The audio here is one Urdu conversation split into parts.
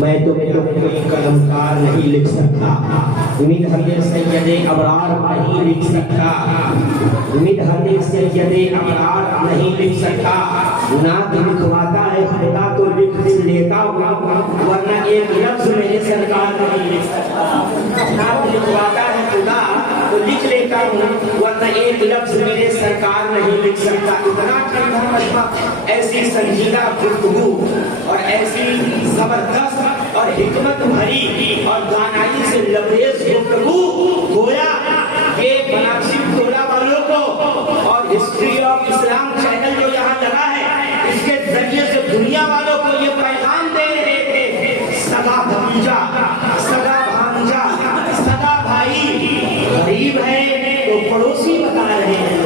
میں تمہیں کوئی قلمکار نہیں لکھ سکتا، مدحت سید ابرار نہیں لکھ سکتا، مدحت سید ابرار نہیں لکھ سکتا، نعت لکھواتا ہے خدا تو لکھ لیتا ہوں، ورنہ ایک لفظ میرے سرکار نہیں لکھ سکتا، نعت لکھواتا ہے خدا تو لکھ لیتا ہوں، ورنہ ایک لفظ میرے سرکار نہیں لکھ سکتا۔ اتنا ٹھنڈا مجمع، ایسی سنجیدہ گفتگو اور ایسی زبردست اور حکمت بھری اور دانائی سے لبریز گفتگو، گویا یہ بناکشی ٹولہ والوں کو اور ہسٹری آف اسلام چینل جو یہاں لگا ہے، اس کے ذریعے سے دنیا والوں کو یہ پیغام دے رہے تھے، سگا بھتیجا، سگا بھانجا، سگا بھائی غریب ہے تو پڑوسی بتا رہے ہیں،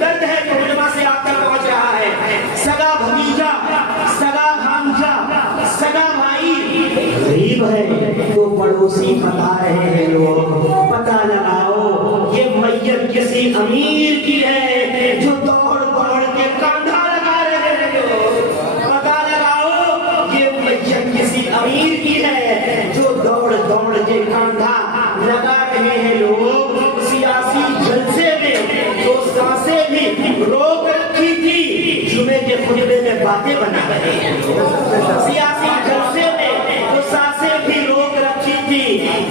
درد ہے تو علماء سے آپ تک پہنچ رہا ہے، سگا بھتیجا، سگا بھانجا، سگا بھائی غریب ہے تو پڑوسی بتا رہے ہیں، لوگ پتہ لگاؤ یہ میت کسی امیر کی ہے جو دوڑ دوڑ کے کاندھا لگا رہے ہیں، پتہ لگاؤ یہ میت کسی امیر کی ہے جو دوڑ دوڑ کے کاندھا لگا رہے ہیں، لوگ سیاسی جلسے میں جو سانسیں بھی روک رکھی تھی جمعے کے خطبے میں باتیں بنا رہے ہیں، سیاسی جلسے میں جو سانسیں بھی روک رکھی تھی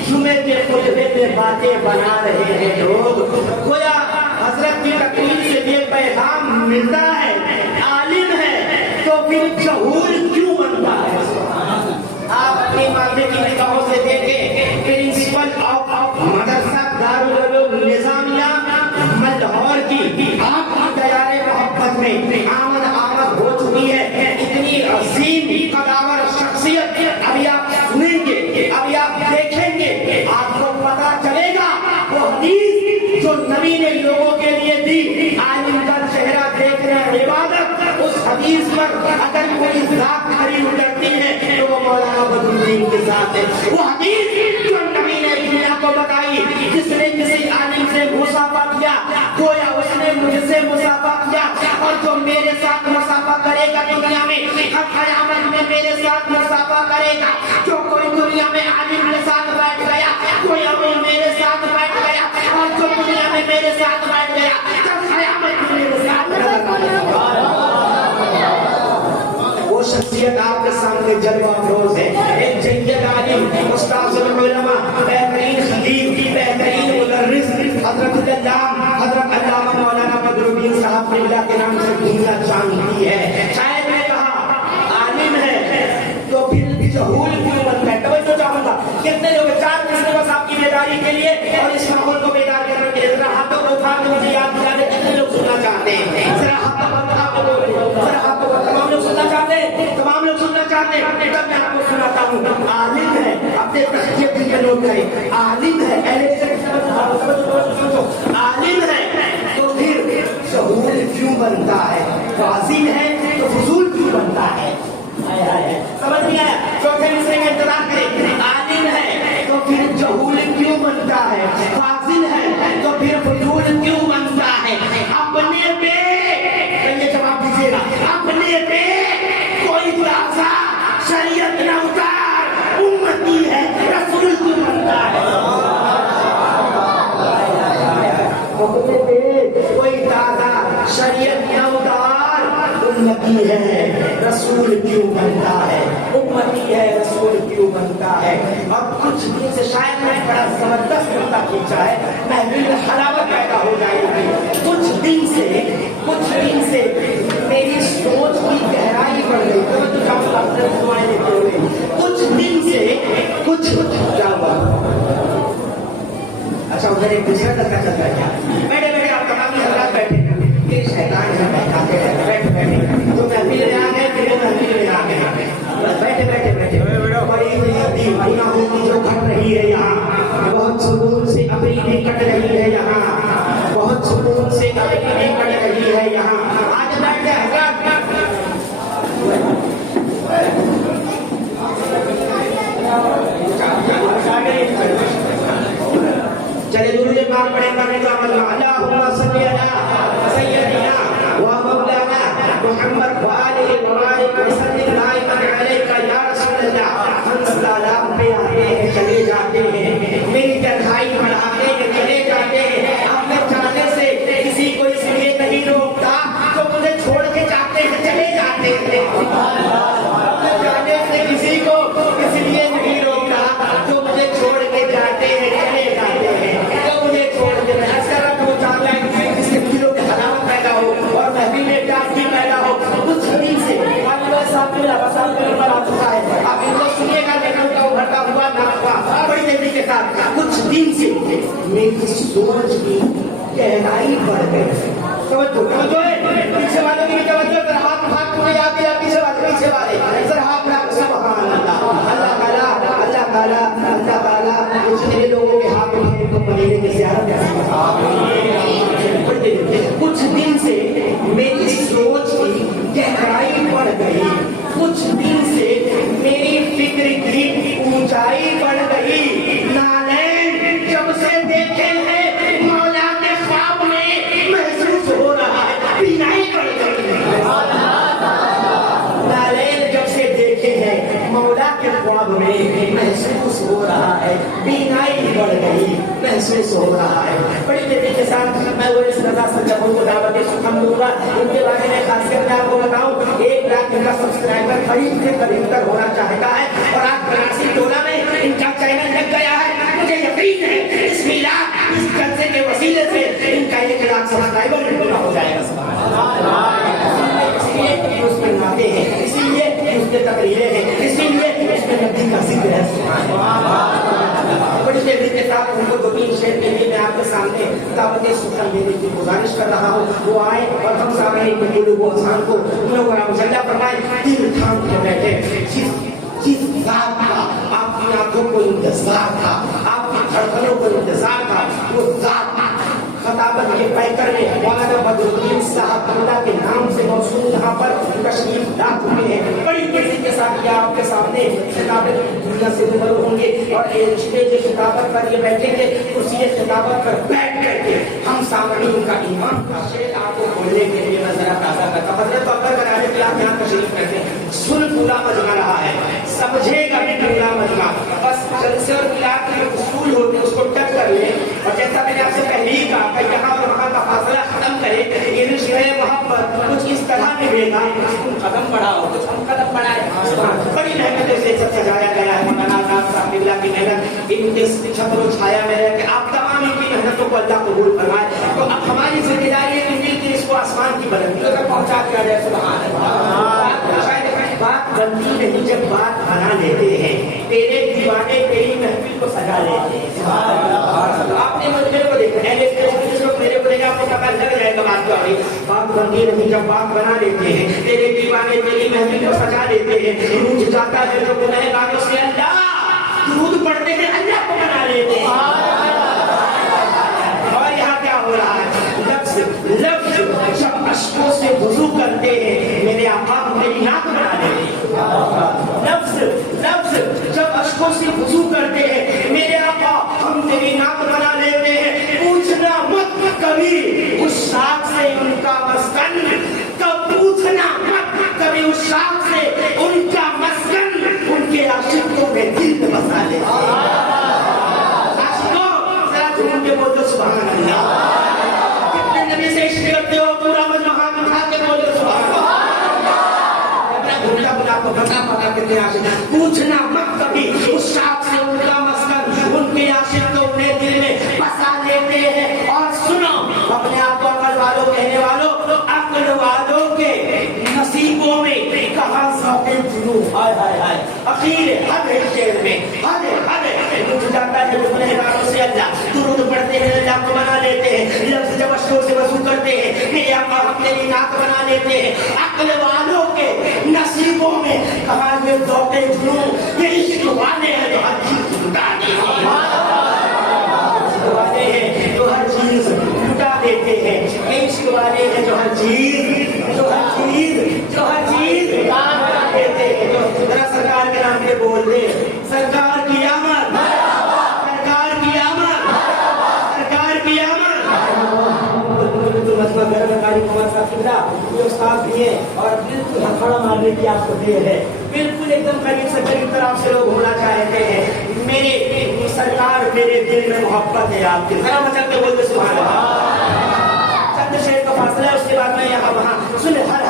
جمعے کے خطبے میں باتیں بنا رہے ہیں، لوگ گویا حضرت کی تقریر سے یہ پیغام ملتا ہے، عالم ہے تو پھر جہول کیوں بنتا ہے؟ آپ اپنی مادے کی نگاہوں سے دیکھیں، پرنسپل آف مدرسہ دارالعلوم نظامیہ ملہور کی آپ کی دیار محبت میں آمد ہو چکی ہے، اتنی عظیم قداور شخصیت، ابھی آپ سنیں گے، ابھی آپ دیکھیں گے، آپ کو پتا چلے گا وہ حدیث جو نبی نے لوگوں کے لیے دی، عالم کا چہرہ دیکھنا عبادت، اس حدیث پر اگر کوئی ذات کھڑی اترتی ہے تو وہ مولانا بدر الدین کے ساتھ ہے، وہ حدیث جو نبی نے دنیا کو بتائی، جس نے کسی عالم سے مصافحہ کیا گویا اس نے مجھ سے مصافحہ کیا، اور جو میرے ساتھ مصافحہ کرے گا دنیا میں قیامت میں میرے ساتھ مصافحہ کرے گا، جو کوئی دنیا میں عالم کے ساتھ بیٹھ گیا گویا وہ میرے ساتھ بیٹھ گیا، اور جو دنیا میں میرے ساتھ بیٹھ گیا جب قیامت میں میرے ساتھ وہ شخصیت آپ کے سامنے جلوہ افروز ہے، ایک جید عالم، استاذ العلماء، بہترین خطیب، بہترین مدرس، حضرت علامہ مولانا بدر الدین صاحب قبلہ کے نام سے دنیا جانتی ہے۔ شاید میں کہا عالم ہے تو پھر جہول کیوں بنتا ہے؟ توجہ چاہوں گا، کتنے لوگ چار کس بس آپ کی بیداری کے لیے اور اس ماحول کو بیدار کرنے کے لیے، ذرا ہاتھوں کو اٹھا کے مجھے یاد دلا دیں، کتنے لوگ سننا چاہتے ہیں؟ ذرا ہاتھوں کو اٹھا کے بولیں، ذرا ہاتھوں کو، تمام لوگ سننا چاہتے ہیں، تمام لوگ سننا چاہتے ہیں، تب میں آپ کو سناتا ہوں، عالم ہے، اپنے تحقیق کے لوگ کریں، عالم ہے، عالم ہے تو پھر شہول کیوں بنتا ہے؟ فاضل ہے تو فضول کیوں بنتا ہے؟ سمجھ نہیں آیا؟ چوتھے مصرے کا انتظار کریں، عالم ہے تو پھر جہول کیوں بنتا ہے؟ فاضل ہے تو پھر فضول کیوں بنتا ہے؟ اپنے پہ یہ جواب دیجیے گا، اپنے پہ کوئی تازہ شریعت نہ اتار، امتی ہے رسول کیوں بنتا ہے؟ اپنے پہ کوئی تازہ شریعت نہ اتار، امتی ہے رسول کیوں بنتا ہے؟ امتی ہے رسول کیوں بنتا ہے؟ اور کچھ دن سے شاید میں بڑا زبردست نقطہ کھینچا ہے، محفل میں حلاوت پیدا ہو جائے گی، کچھ دن سے میری سوچ کی گہرائی بڑھ گئی، کچھ دن سے کچھ کیا ہوا؟ اچھا ادھر ایک دوسرا دھکا چلتا ہے کیا؟ بیٹھے بیٹھے آپ تمام حضرات بیٹھے، یہ شیطان ہے بیٹھاتے ہیں، بیٹھے بیٹھے تو محفل میں آ گئے، پھر وہ محفل میں آ گئے، بیٹھے بیٹھے بیٹھے بڑی بڑی گناہوں کی جو گھٹ رہی ہے یہاں، بہت سکون سے اپنی بھی کٹ رہی ہے یہاں، بہت سکون سے اپنی بھی کٹ رہی ہے یہاں، آج بیٹھ گئے حضرات، چلے دور سے بات پڑھیں گا، اللہ دن سے میری سوچ کی گہرائی بڑھ گئی. پیچھے والے کی توجہ کر, ہاتھ پورے آگے, پیچھے والے سر ہاتھ رکھ. سبحان اللہ. اللہ تعالیٰ اللہ تعالیٰ اللہ تعالیٰ اتنے لوگوں کے ہاتھ میں تو مدینے کی زیارت کچھ دن سے میری سوچ کی گہرائی بڑھ گئی. کچھ دن سے میری فکر کی اونچائی بڑھ گئی. نالین جب سے دیکھے ہیں مولا کے خواب میں محسوس ہو رہا ہے بینائی بڑھ گئی. نالین جب سے دیکھے ہیں مولا کے خواب میں محسوس ہو رہا ہے بینائی بڑھ گئی, محسوس ہو رہا ہے. بڑی بیٹی کے ساتھ میں وہ اس رضا سے جب ان کو دعوت سخن دوں گا. ان کے بارے میں خاصیت میں آپ کو بتاؤں, 1 لاکھ ان کا سبسکرائبر قریب سے قریب تک ہونا چاہتا ہے, اور آج 82 میں ان کا چینل لگ گیا ہے. مجھے یقین ہے اس میلاد اس جلسے کے وسیلے سے ان کا 1 لاکھ سبسکرائبر پورا ہو جائے گا. اسی لیے اس میں ناطے ہیں, اسی لیے اس میں تقریریں ہیں, اسی لیے اس میں نبی کا ذکر ہے. بڑی دیر کے ساتھ ان کو 2-3 شعر کے لیے میں آپ کے سامنے دعوت سخن دینے کی گزارش کر رہا ہوں. وہ آئے اور ہم سامنے وہ انسان کو منورہ مجلہ فرمائے, دل تھام کے بیٹھے. جس ذات کا آپ کی آنکھوں کو انتظار تھا, آپ کی دھڑکنوں کو انتظار تھا, وہ ذات خطابت کے پیکر میں مولانا بدرالدین صاحب اللہ کے نام سے موصول یہاں پر تشریف لا چکے ہیں. بڑی تیزی کے ساتھ یہ آپ کے سامنے خطابت دنیا سے روبرو ہوں گے, اور اسٹیج خطابت پر یہ بیٹھیں گے, کرسی خطابت پر بیٹھ کر کے ہم سامعین کا ایمان کا شعر آپ کو بولنے کے لیے میں ذرا تازہ کرتا ہوں. حضرت اکبر بنانے کے آپ یہاں تشریف کرتے ہیں. سن پورا مجمع رہا ہے, سمجھے گا بھی پورا مجمع, بس جلسے اور میلاد کے اصول ہوتے ہیں اس کو ٹچ کر لیں, اور جیسا میں نے آپ سے پہلے ہی کہا کہ یہاں اور وہاں کا فاصلہ ختم کرے. یہ رشتہ محبت کچھ اس طرح نبھے گا, کچھ قدم بڑھاؤ, کچھ ہم قدم بڑھائے. بڑی محنتوں سے سب سجایا گیا ہے. مولانا صاحب اللہ کی محنت, ان کے چھتر و چھایا میں رہ کے آپ تمام ان کی محنتوں کو اللہ قبول فرمائے. تو اب ہماری ذمہ داری ہے کہ اس کو آسمان کی بلندیوں تک پہنچا دیا جائے. سبحان اللہ. بات بنتی نہیں جب بات بنا لیتے ہیں. تیرے دیوانے تیری محفل کو سجا لیتے ہیں. آپ نے مجھے کو دیکھا میرے کو دیکھا, آپ کو پتا لگ جائے گا بات کیا ہوئی. بات بنتی نہیں جب بات بنا لیتے ہیں. تیرے دیوانے تیری محفل کو سجا لیتے ہیں. روح جاتا ہے جو گنہگاروں سے اللہ درود پڑھتے ہیں, اللہ کو بنا لیتے ہیں. اور یہاں کیا ہو رہا ہے, لفظ جب اشکوں سے وضو کرتے ہیں میرے آقا میری ناک بنا لیتے ہیں. لفظ جب اشکوں سے وضو کرتے ہیں میرے آقا ہم تیری ناک بنا لیتے ہیں. پوچھنا مت کبھی اس شاخ سے ان کا مسکن, کب پوچھنا مت کبھی اس شاخ سے ان کا مسکن, ان کے عاشقوں میں دل میں بسا لیتے ہیں. عاشقوں ذرا جھوم کے بولو سبحان اللہ. نبی سے عشق کرتے ہو, پورا مجمع ہاتھ اٹھا کے بولو سبحان اللہ. اپنا گھومتا بنا کو پتا کرتے ہیں. پوچھنا مت کبھی اس شاخ سے ان کا مسکن, ان کے عاشق کو اپنے دل میں بسا لیتے ہیں. اور سنو اپنے آپ کو عقل والوں کہنے والوں, عقل والوں کے نصیبوں میں کہاں ذوق جنون, ہائے ہائے ہائے, اخیر ہر شعر میں ہر رک جاتا ہے گنہگاروں سے اللہ. درود پڑھتے ہیں اللہ کو بنا لیتے ہیں. لفظ جب اشکوں سے وضو کرتے ہیں میرے آقا ہم تیری ناک بنا لیتے ہیں. عقل والوں کے نصیبوں میں کہاں یہ ذوق جنون, یہ عشق والے ہیں جو ہر چیز لٹا دیتے ہیں. یہ عشق والے ہیں جو ہر چیز دیتے ہیں. ذرا سرکار کے نام پہ بول دے, سرکار کی آمد, سرکار کی آمد, سرکار کی آمد. یہ استاد بھی ہے اور بالکل ہتھوڑا مارنے کی آپ کو دیر ہے. بالکل ایک دم قریب سے قریب طرف سے لوگ ہونا چاہتے ہیں. میرے سرکار میرے دل میں محبت ہے آپ کی. ذرا مچل کے بولتے سبحان اللہ. چند شعر کا فاصلہ ہے, اس کے بعد میں یہاں وہاں سن ہر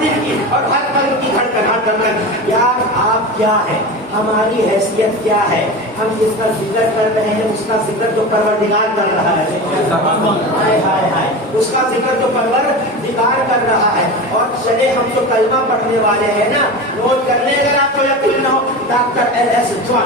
دل کی اور ہر پل کی دھڑکن. یار آپ کیا ہے, ہماری حیثیت کیا ہے, ہم جس کا ذکر کر رہے ہیں اس کا ذکر تو پروردگار کر رہا ہے. ہائے ہائے ہائے, اس کا ذکر تو پروردگار کر رہا ہے. اور چلے ہم تو کلمہ پڑھنے والے ہیں نا, نوٹ کر لیں اگر آپ کو یقین نہ ہو. ڈاکٹر ایل ایس جوان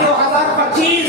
2025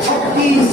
36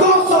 200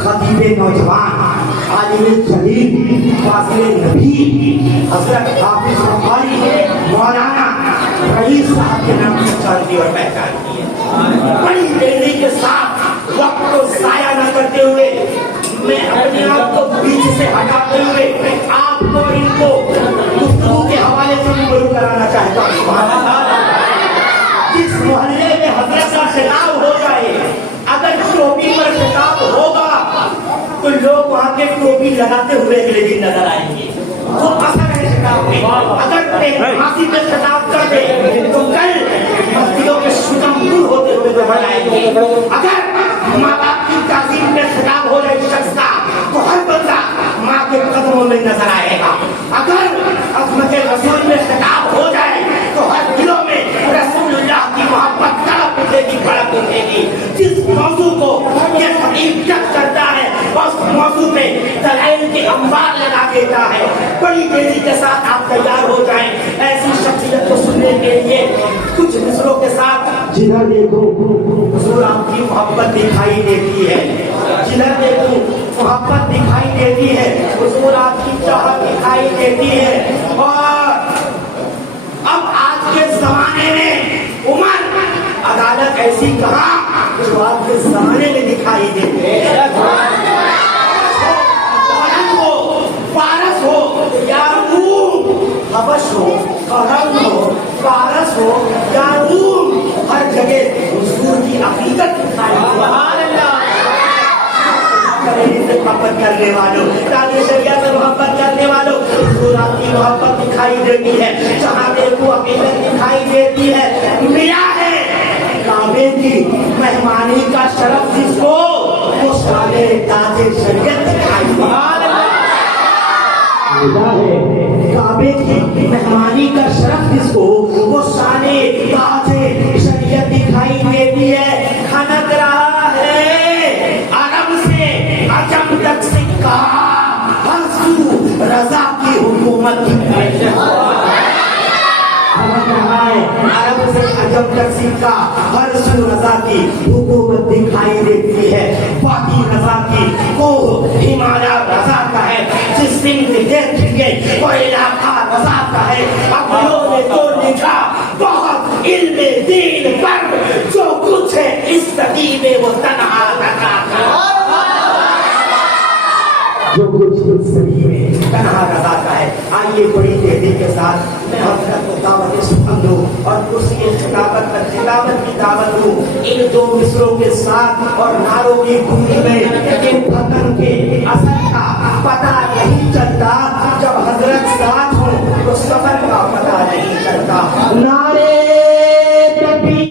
خطیب نوجوان عالم جلیل فاضل نبی حضرت حافظ بخاری مولانا رئیس صاحب کے نام سے جانتی اور پہچان کی ہے. بڑی دلی کے ساتھ وقت کو ضائع نہ کرتے ہوئے میں اپنے آپ کو بیچ سے ہٹاتے ہوئے آپ کو ان کو گفتگو کے حوالے سے روبرو کرانا چاہتا ہوں. جس محلے میں حضرت کا خطاب ہو جائے اگر ٹوپی پر خطاب ہوگا تو لوگ وہاں کے ٹوپی لگاتے ہوئے اگلے دن نظر آئیں گے. وہ اثر ہے خطاب میں. اگر پھانسی پہ خطاب کر دے تو کل مسجدوں کے شتم دور ہوتے ہوئے نظر آئیں گے. اگر ماں باپ کی تعظیم پہ خطاب ہو جائے شخص کا تو ہر بندہ ماں کے قدموں میں نظر آئے گا. اگر عظمت رسول میں خطاب ہو جائے تو ہر دلوں میں رسول اللہ کی محبت تڑپ اٹھے گی, بھڑک اٹھے گی. جس موضوع کو یہ خطیب جج کرتا ہے اس موضوع میں دلائل کے انبار لگا دیتا ہے. بڑی تیزی کے ساتھ آپ تیار ہو جائیں ایسی شخصیت کو سننے کے لیے. کچھ مصروں کے ساتھ جدھر دیکھو حضور آپ کی محبت دکھائی دیتی ہے, جدھر دیکھو محبت دکھائی دیتی ہے, حضور آپ کی چاہت دکھائی دیتی ہے. اور اب آج کے زمانے میں عمر عدالت ایسی کہاں جو آج کے زمانے میں دکھائی دیتی ہے. فارس ہو یا روم, حبش ہو, قرن ہو, فارس ہو یا روم, ہر جگہ حضور کی حقیقت دکھائی دیتی ہے. سے محبت کرنے والوں, تاج شریعت سے محبت کرنے والوں, حضور آپ کی محبت دکھائی دیتی ہے. جہاں دیکھو حقیقت دکھائی دیتی ہے. ملا ہے کعبے کی مہمانی کا شرف جس کو وہ شان تاج شریعت دکھائی دیتی ہے. کعبے کی مہمانی کا شرف جس کو وہ شان تاج شریعت دکھائی دیتی ہے. کھنک رہا ہے عرب سے عجم تک سکہ, ہر سو رضا کی حکومت دکھائی عرب سے عجم تک سکہ, ہر سو رضا کی حکومت دکھائی دیتی ہے. باقی رضا کی وہ ہمالیہ رضا کا ہے, جس سمت دیکھ گئے وہ علاقہ رضا کا ہے. اپنوں نے تو لکھا بہت علم دین پر, جو کچھ ہے اس صدی میں وہ تنہا رضا کا, جو کچھ اس صدی میں تنہا رضا کا ہے. آئیے بڑی تیزی کے ساتھ میں حضرت کو دعوت سخن دوں اور اس کی خطابت کی دعوت دوں. ان دو مصروں کے ساتھ اور نعروں کی گونج میں